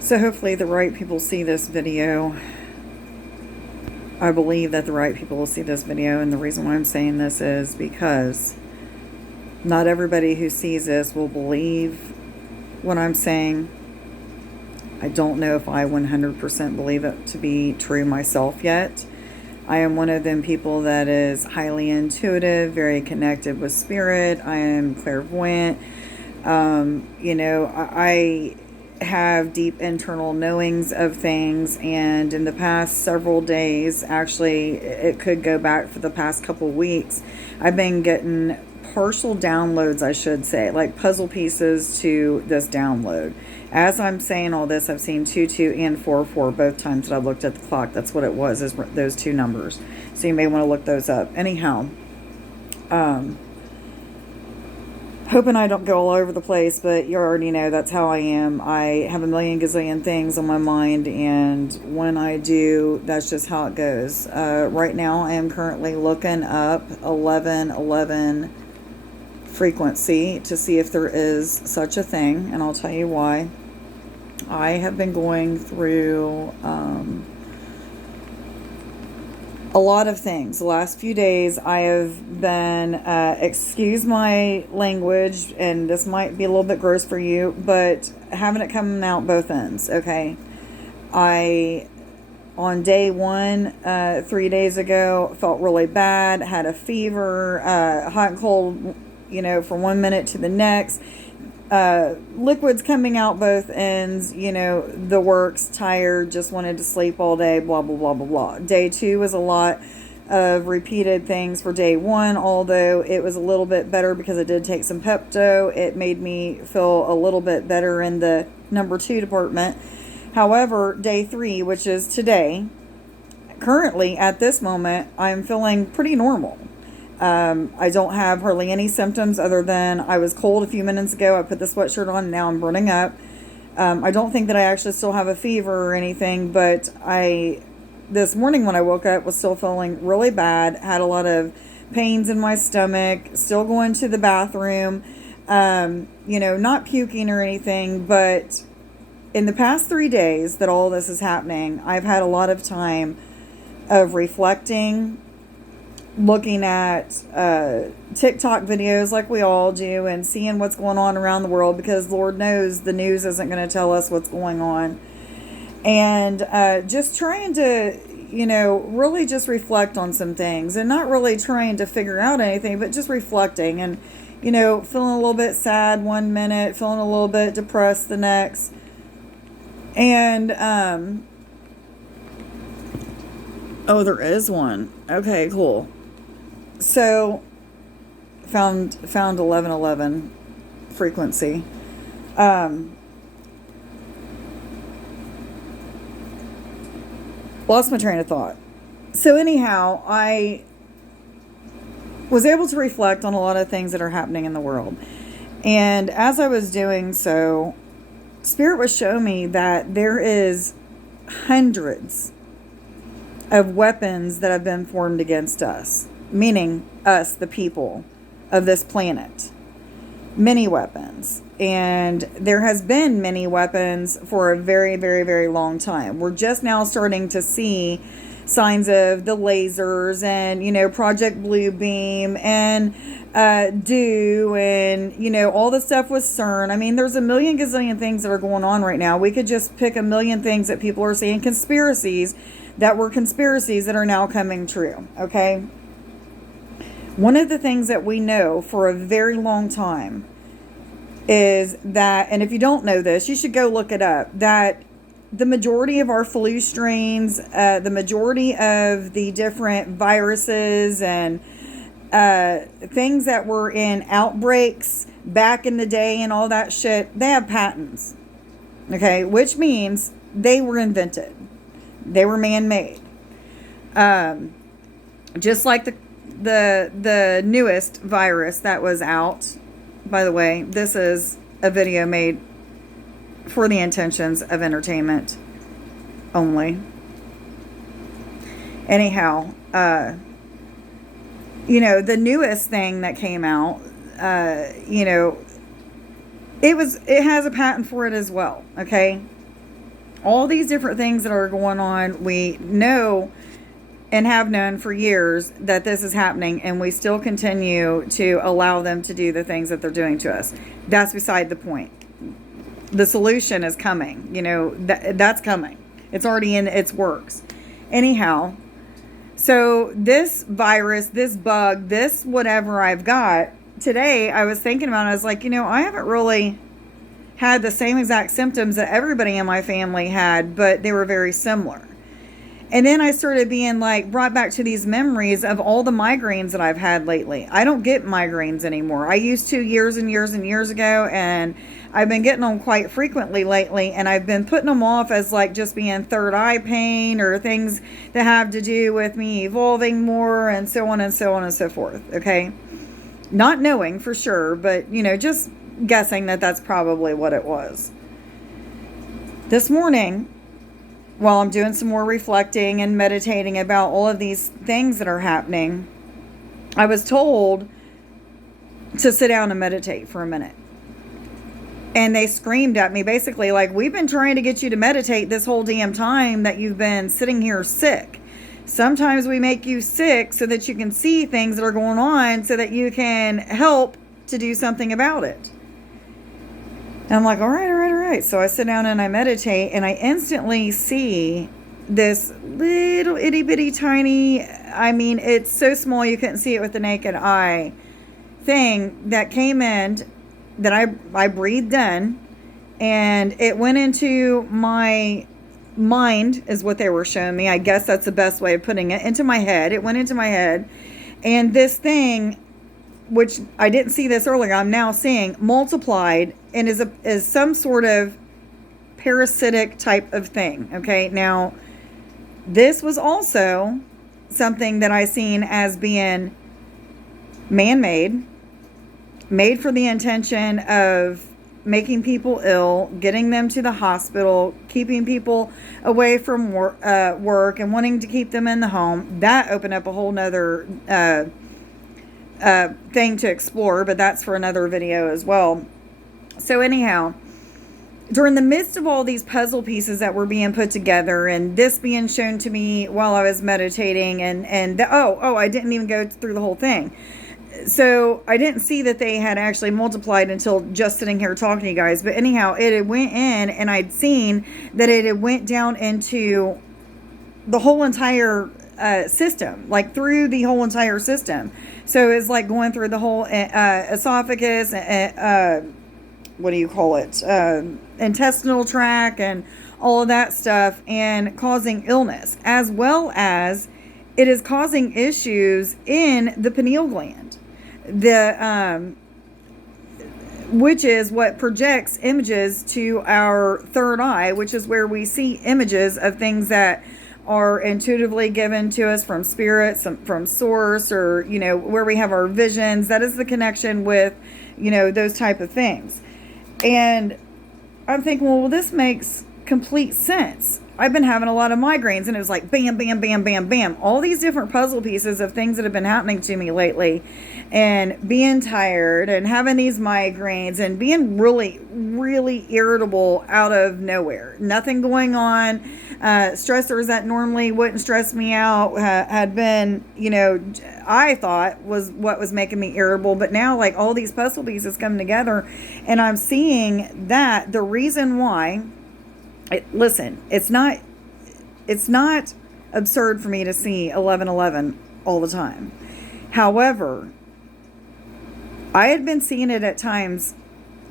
So hopefully the right people see this video. I believe that the right people will see this video, and the reason why I'm saying this is because not everybody who sees this will believe what I'm saying. I don't know if I 100% believe it to be true myself yet. I am one of them people that is highly intuitive, very connected with spirit. I am clairvoyant. I have deep internal knowings of things, and in the past several days, actually it could go back for the past couple weeks, I've been getting partial downloads, I should say, like puzzle pieces to this download. As I'm saying all this, I've seen 22 and 44 both times that I looked at the clock. That's what it was, is those two numbers. So you may want to look those up. Anyhow, hoping I don't go all over the place, but you already know that's how I am. I have a million gazillion things on my mind, and when I do, that's just how it goes. Right now, I am currently looking up 1111 frequency to see if there is such a thing, and I'll tell you why. I have been going through a lot of things. The last few days I have been, excuse my language, and this might be a little bit gross for you, but having it coming out both ends, okay? On day one, 3 days ago, felt really bad, had a fever, hot and cold, from 1 minute to the next. Liquids coming out both ends, the works, tired, just wanted to sleep all day, blah, blah, blah, blah, blah. Day two was a lot of repeated things for day one, although it was a little bit better because I did take some Pepto. It made me feel a little bit better in the number 2 department. However, day 3, which is today, currently at this moment, I'm feeling pretty normal. I don't have hardly any symptoms other than I was cold a few minutes ago. I put the sweatshirt on and now I'm burning up. I don't think that I actually still have a fever or anything, but this morning when I woke up was still feeling really bad, had a lot of pains in my stomach, still going to the bathroom, not puking or anything, but in the past 3 days that all this is happening, I've had a lot of time of reflecting, looking at TikTok videos like we all do, and seeing what's going on around the world, because Lord knows the news isn't going to tell us what's going on, and just trying to really just reflect on some things, and not really trying to figure out anything, but just reflecting, and feeling a little bit sad 1 minute, feeling a little bit depressed the next, and oh, there is one. Okay, cool. So, found 1111 frequency. Lost my train of thought. So anyhow, I was able to reflect on a lot of things that are happening in the world. And as I was doing so, Spirit was showing me that there is hundreds of weapons that have been formed against us, meaning us, the people of this planet. Many weapons. And there has been many weapons for a very, very, very long time. We're just now starting to see signs of the lasers and, Project Blue Beam and DEW and, all the stuff with CERN. I mean, there's a million gazillion things that are going on right now. We could just pick a million things that people are saying, conspiracies that were conspiracies that are now coming true, okay? One of the things that we know for a very long time is that, and if you don't know this, you should go look it up, that the majority of our flu strains, the majority of the different viruses and things that were in outbreaks back in the day and all that shit, they have patents, okay? Which means they were invented. They were man-made. Just like the newest virus that was out. By the way, this is a video made for the intentions of entertainment only. Anyhow, the newest thing that came out, it has a patent for it as well, okay? All these different things that are going on, we know and have known for years that this is happening, and we still continue to allow them to do the things that they're doing to us. That's beside the point. The solution is coming. That's coming. It's already in its works. Anyhow, so this virus, this bug, this whatever I've got, today I was thinking about it. I was like, I haven't really had the same exact symptoms that everybody in my family had, but they were very similar. And then I started being brought back to these memories of all the migraines that I've had lately. I don't get migraines anymore. I used to years and years and years ago, and I've been getting them quite frequently lately, and I've been putting them off as just being third eye pain or things that have to do with me evolving more and so on and so on and so forth. Okay. Not knowing for sure, but just guessing that that's probably what it was. This morning, while I'm doing some more reflecting and meditating about all of these things that are happening, I was told to sit down and meditate for a minute. And they screamed at me basically we've been trying to get you to meditate this whole damn time that you've been sitting here sick. Sometimes we make you sick so that you can see things that are going on so that you can help to do something about it. And I'm like, all right. So I sit down and I meditate, and I instantly see this little itty bitty tiny, it's so small you couldn't see it with the naked eye, thing that came in that I breathed in, and it went into my mind, is what they were showing me. I guess that's the best way of putting it. Into my head. It went into my head. And this thing, which I didn't see this earlier, I'm now seeing multiplied and is some sort of parasitic type of thing. Okay. Now, this was also something that I seen as being man-made, made for the intention of making people ill, getting them to the hospital, keeping people away from work, and wanting to keep them in the home. That opened up a whole nother thing to explore, but that's for another video as well. So anyhow, during the midst of all these puzzle pieces that were being put together, and this being shown to me while I was meditating, I didn't even go through the whole thing. So I didn't see that they had actually multiplied until just sitting here talking to you guys. But anyhow, it went in, and I'd seen that it went down into the whole entire system, through the whole entire system. So it's going through the whole esophagus, intestinal tract, and all of that stuff, and causing illness, as well as it is causing issues in the pineal gland, which is what projects images to our third eye, which is where we see images of things that are intuitively given to us from spirit, from source, or where we have our visions. That is the connection with those type of things. And I'm thinking, well, this makes complete sense. I've been having a lot of migraines, and it was bam, bam, bam, bam, bam. All these different puzzle pieces of things that have been happening to me lately, and being tired and having these migraines and being really, really irritable out of nowhere. Nothing going on. Stressors that normally wouldn't stress me out had been, I thought was what was making me irritable. But now all these puzzle pieces come together, and I'm seeing that the reason why. Listen, it's not absurd for me to see 1111 all the time. However, I had been seeing it at times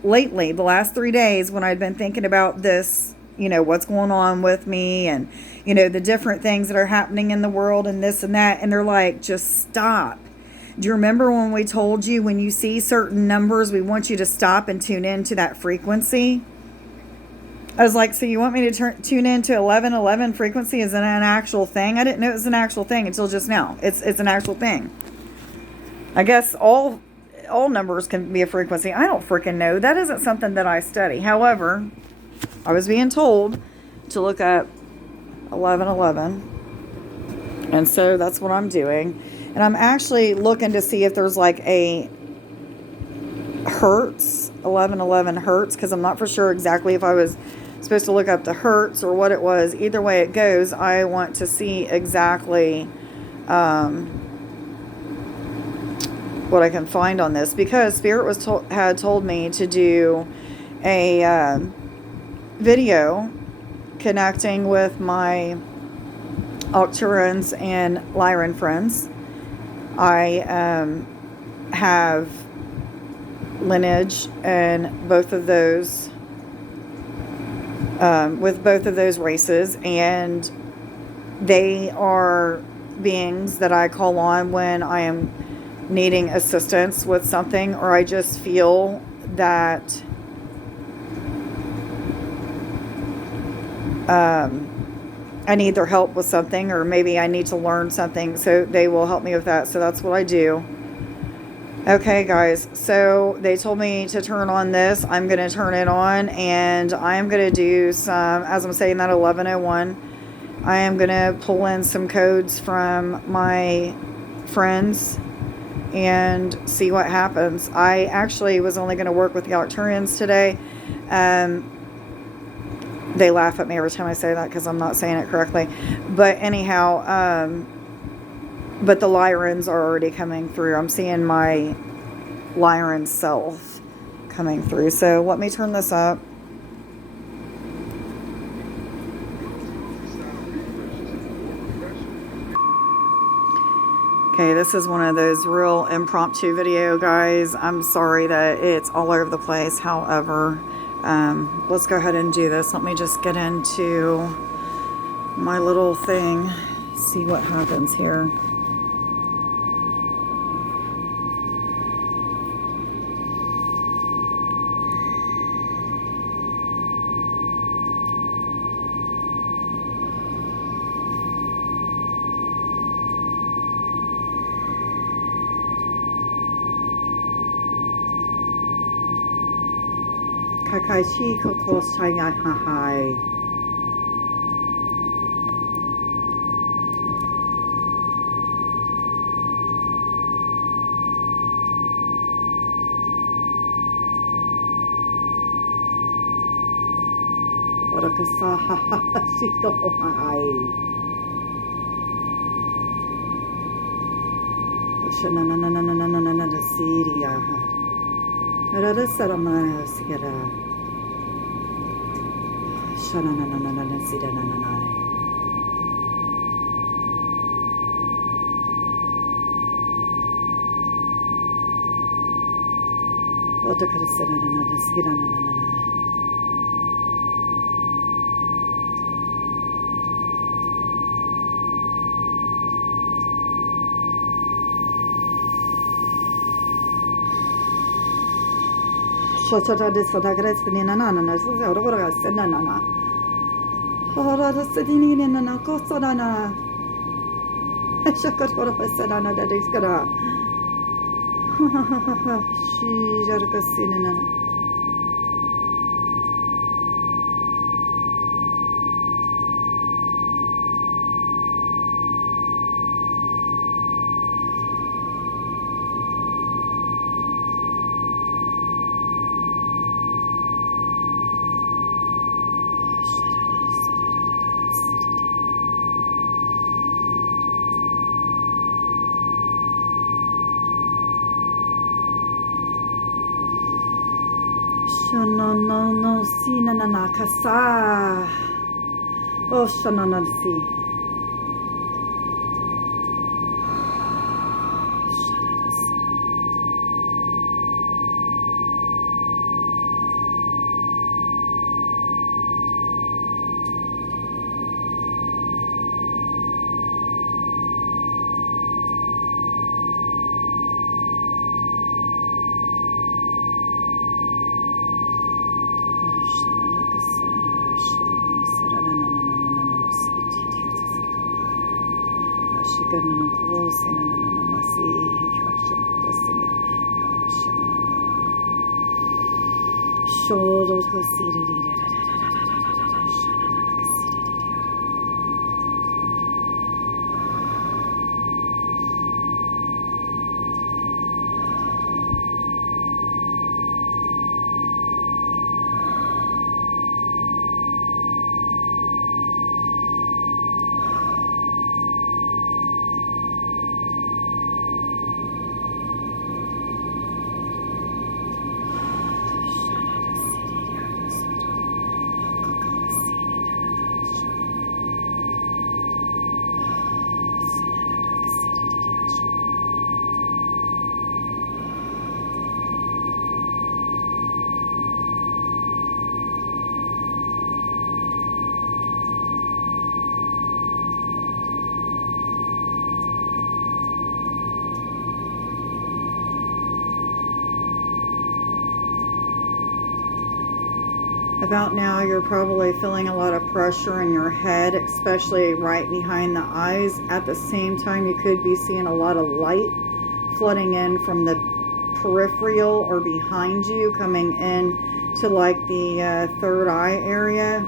lately, the last 3 days, when I'd been thinking about this, what's going on with me, and, the different things that are happening in the world, and this and that. And they're like, just stop. Do you remember when we told you, when you see certain numbers, we want you to stop and tune into that frequency? I was like, so you want me to tune into 1111 frequency? Is it an actual thing? I didn't know it was an actual thing until just now. It's an actual thing. I guess all numbers can be a frequency. I don't freaking know. That isn't something that I study. However, I was being told to look up 1111. And so that's what I'm doing. And I'm actually looking to see if there's a hertz, 1111 hertz, because I'm not for sure exactly if I was supposed to look up the hertz or what it was. Either way it goes, I want to see exactly what I can find on this, because Spirit had told me to do a video connecting with my Arcturans and Lyran friends. I have lineage and both of those with both of those races, and they are beings that I call on when I am needing assistance with something, or I just feel that I need their help with something, or maybe I need to learn something, so they will help me with that. So that's what I do. Okay, guys, so they told me to turn on this. I'm going to turn it on, and I'm going to do some, as I'm saying that 1101, I am going to pull in some codes from my friends and see what happens. I actually was only going to work with the Arcturians today. They laugh at me every time I say that because I'm not saying it correctly. But anyhow, but the Lyrans are already coming through. I'm seeing my Lyran self coming through. So let me turn this up. Okay, this is one of those real impromptu video, guys. I'm sorry that it's all over the place. However, let's go ahead and do this. Let me just get into my little thing, see what happens here. Kakaichi kokos chaya hahai. Warakasa hahashiko hahai. Shanananananananana siria. Rada saramana sigara. Shananananana sidanananai. Otakara sidananana sidanananana. Shotara de Sodagres Ninana, so Aurora Senana. Horror sitting in an Acosana. Shakatora Senana that is gonna. She Jarcasinana. No, see, na, kasa. Oh, shanana, see. About now, you're probably feeling a lot of pressure in your head, especially right behind the eyes. At the same time, you could be seeing a lot of light flooding in from the peripheral or behind you, coming in to like the third eye area.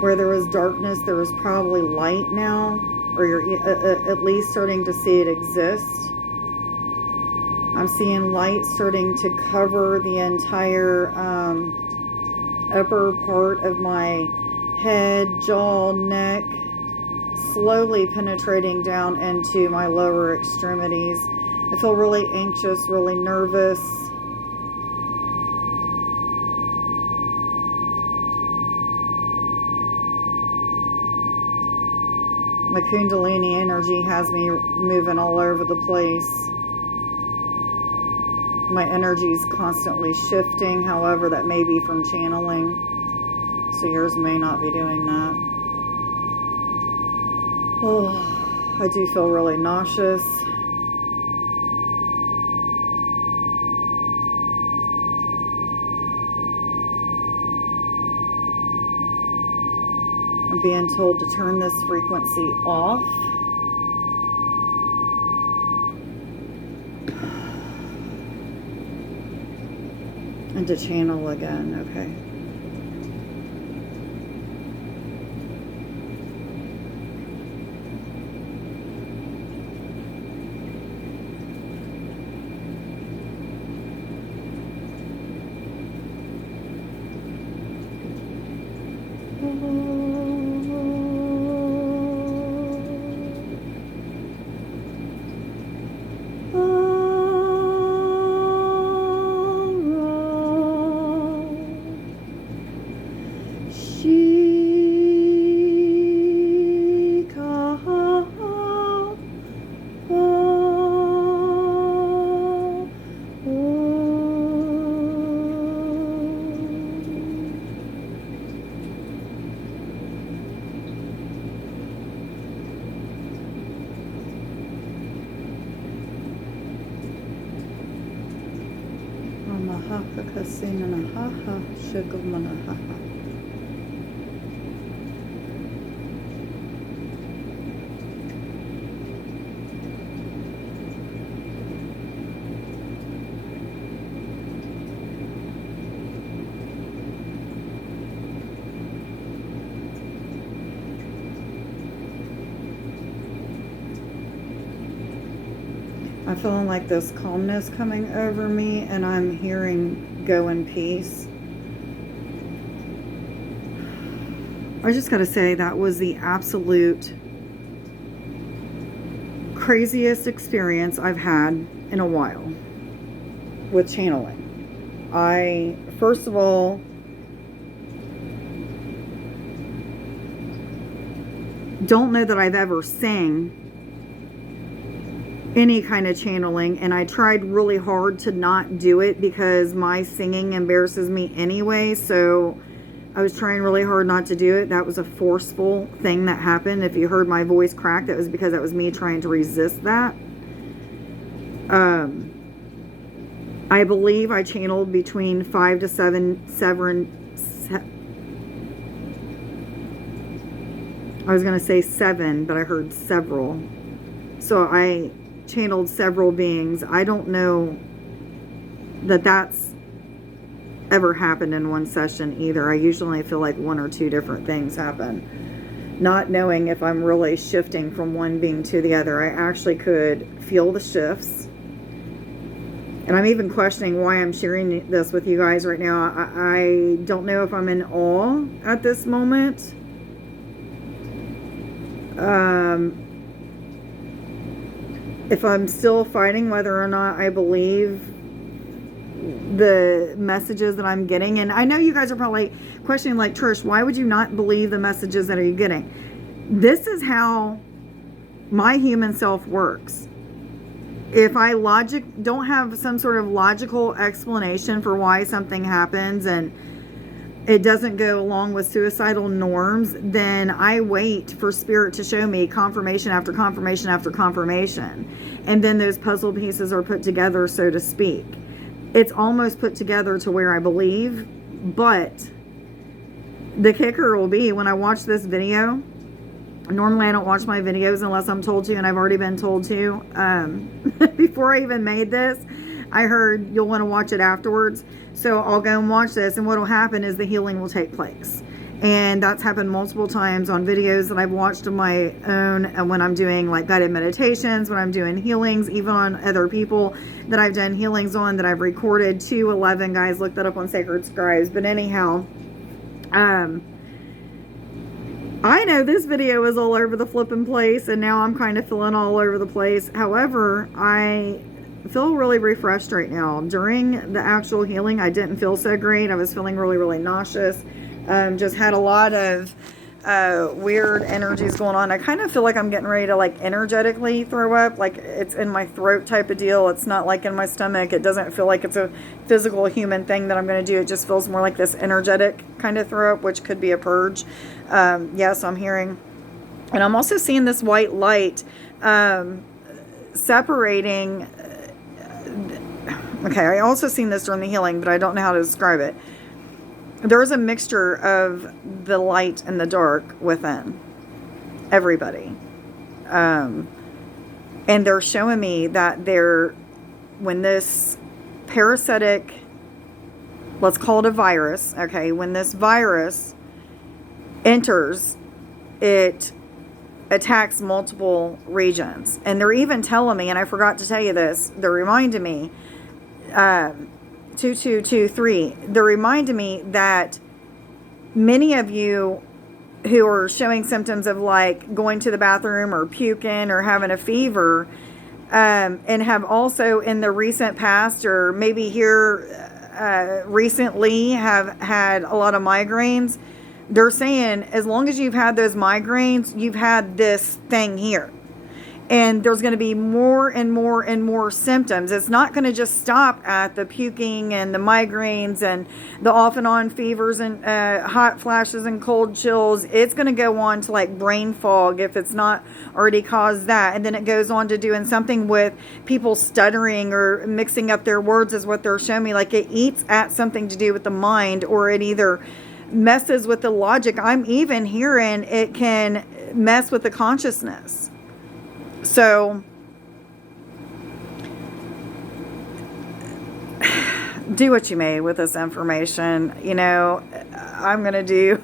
Where there was darkness, there was probably light now, or you're at least starting to see it exist. I'm seeing light starting to cover the entire upper part of my head, jaw, neck, slowly penetrating down into my lower extremities. I feel really anxious, really nervous. My Kundalini energy has me moving all over the place. My energy is constantly shifting, however, that may be from channeling. So yours may not be doing that. Oh, I do feel really nauseous. I'm being told to turn this frequency off. And to channel again, okay. I'm feeling like this calmness coming over me, and I'm hearing "go in peace." I just gotta say, that was the absolute craziest experience I've had in a while with channeling. I, first of all, don't know that I've ever sang any kind of channeling, and I tried really hard to not do it because my singing embarrasses me anyway, so I was trying really hard not to do it. That was a forceful thing that happened. If you heard my voice crack, that was because that was me trying to resist that. I believe I channeled between 5 to 7 I was going to say 7, but I heard several. So I channeled several beings. I don't know that that's ever happened in one session either. I usually feel like 1 or 2 different things happen. Not knowing if I'm really shifting from one being to the other. I actually could feel the shifts. And I'm even questioning why I'm sharing this with you guys right now. I don't know if I'm in awe at this moment. If I'm still fighting whether or not I believe the messages that I'm getting. And I know you guys are probably questioning, like, Trish, why would you not believe the messages that are you getting? This is how my human self works. If I don't have some sort of logical explanation for why something happens and it doesn't go along with suicidal norms, then I wait for spirit to show me confirmation after confirmation after confirmation. And then those puzzle pieces are put together, so to speak. It's almost put together to where I believe But the kicker will be when I watch this video. Normally I don't watch my videos unless I'm told to, and I've already been told to. Before I even made this, I heard you'll want to watch it afterwards. So I'll go and watch this, and what will happen is the healing will take place. And that's happened multiple times on videos that I've watched of my own, and when I'm doing like guided meditations, when I'm doing healings, even on other people that I've done healings on that I've recorded. 211, guys, look that up on Sacred Scribes. But anyhow, I know this video is all over the flipping place, and now I'm kind of feeling all over the place. However, I feel really refreshed right now. During the actual healing, I didn't feel so great. I was feeling really, really nauseous. Just had a lot of weird energies going on. I kind of feel like I'm getting ready to like energetically throw up, like it's in my throat type of deal. It's not like in my stomach. It doesn't feel like it's a physical human thing that I'm going to do. It just feels more like this energetic kind of throw up, which could be a purge. Yes, I'm hearing, and I'm also seeing this white light separating. Okay, I also seen this during the healing, but I don't know how to describe it. There is a mixture of the light and the dark within everybody. And they're showing me that when this parasitic, let's call it a virus, okay, when this virus enters, it attacks multiple regions. And they're even telling me, and I forgot to tell you this, they're reminding me, 2223, they're reminding me that many of you who are showing symptoms of like going to the bathroom or puking or having a fever, and have also in the recent past or maybe here recently have had a lot of migraines, they're saying as long as you've had those migraines, you've had this thing here. And there's going to be more and more and more symptoms. It's not going to just stop at the puking and the migraines and the off and on fevers and hot flashes and cold chills. It's going to go on to like brain fog if it's not already caused that. And then it goes on to doing something with people stuttering or mixing up their words is what they're showing me. Like it eats at something to do with the mind, or it either messes with the logic. I'm even hearing it can mess with the consciousness. So, do what you may with this information. You know, I'm going to do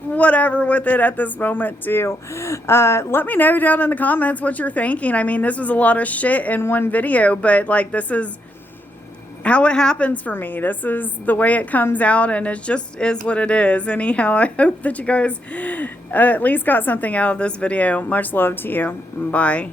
whatever with it at this moment too. Let me know down in the comments what you're thinking. I mean, this was a lot of shit in one video, but like this is how it happens for me. This is the way it comes out, and it just is what it is. Anyhow, I hope that you guys at least got something out of this video. Much love to you. Bye.